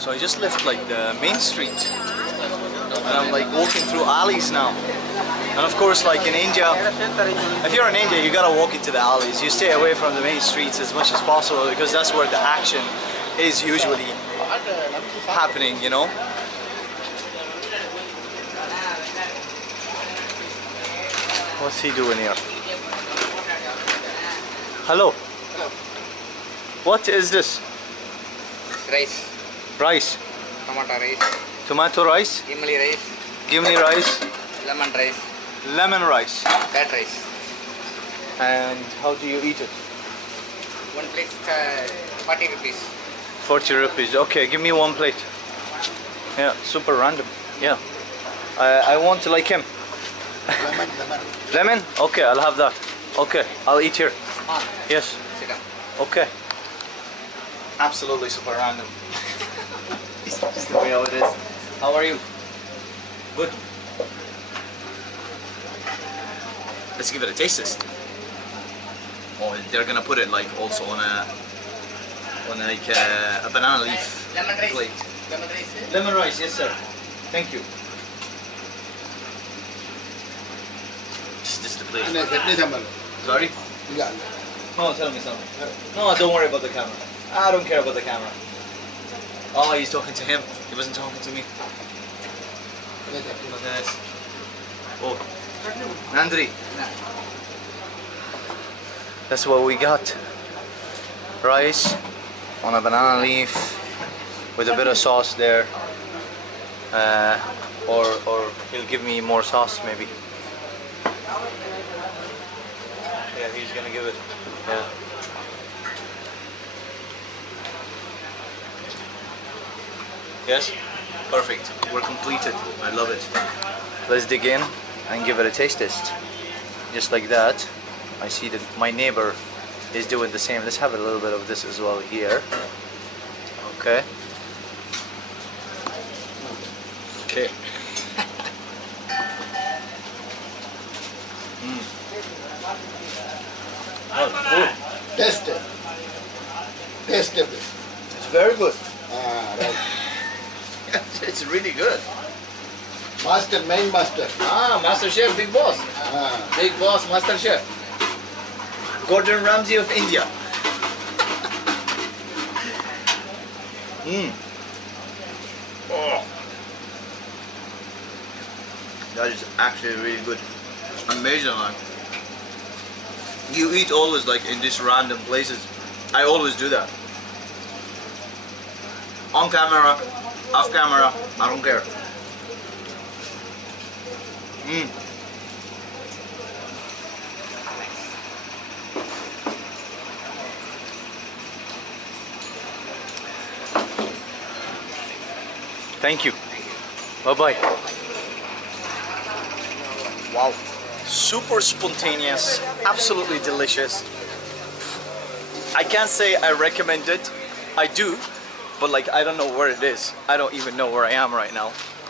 So I just left like the main street and I'm like walking through alleys now. And of course, like in India, if you're in India, you gotta walk into the alleys. You stay away from the main streets as much as possible because that's where the action is usually happening, you know. What's he doing here? Hello. Hello. What is this? Rice. Rice. Tomato rice. Tomato rice. Imli rice. Gimli rice. Lemon rice. Lemon rice. That rice. And how do you eat it? One plate 40 rupees. 40 rupees. Okay, give me one plate. Yeah, super random. Yeah. I want like him. Lemon. Lemon? Okay, I'll have that. Okay, I'll eat here. Yes. Sit down. Okay. Absolutely super random. It's just the way how it is. How are you? Good. Let's give it a taste test. Oh, they're gonna put it like also on like a banana leaf Lemon rice. plate. Lemon rice. Lemon rice, yes sir. Thank you. This is the plate. Sorry? No, tell me something. No, don't worry about the camera. I don't care about the camera. Oh, he's talking to him. He wasn't talking to me. Look at this. Oh, Nandri. That's what we got. Rice on a banana leaf with a bit of sauce there. Or he'll give me more sauce maybe. Yeah, he's gonna give it. Yeah. Yes? Perfect. We're completed. I love it. Let's dig in and give it a taste test. Just like that. I see that my neighbor is doing the same. Let's have a little bit of this as well here. Okay. Okay. Oh, good. Taste it. Taste it. It's very good. Right. It's really good. Master, main master. Ah, Master Chef, Big Boss. Big Boss, Master Chef. Gordon Ramsay of India. Oh. That is actually really good. Amazing, man. You eat always like in these random places. I always do that. On camera, off camera, I don't care. Thank you. Bye-bye. Wow. Super spontaneous, absolutely delicious. I can't say I recommend it. I do, but like I don't know where it is. I don't even know where I am right now.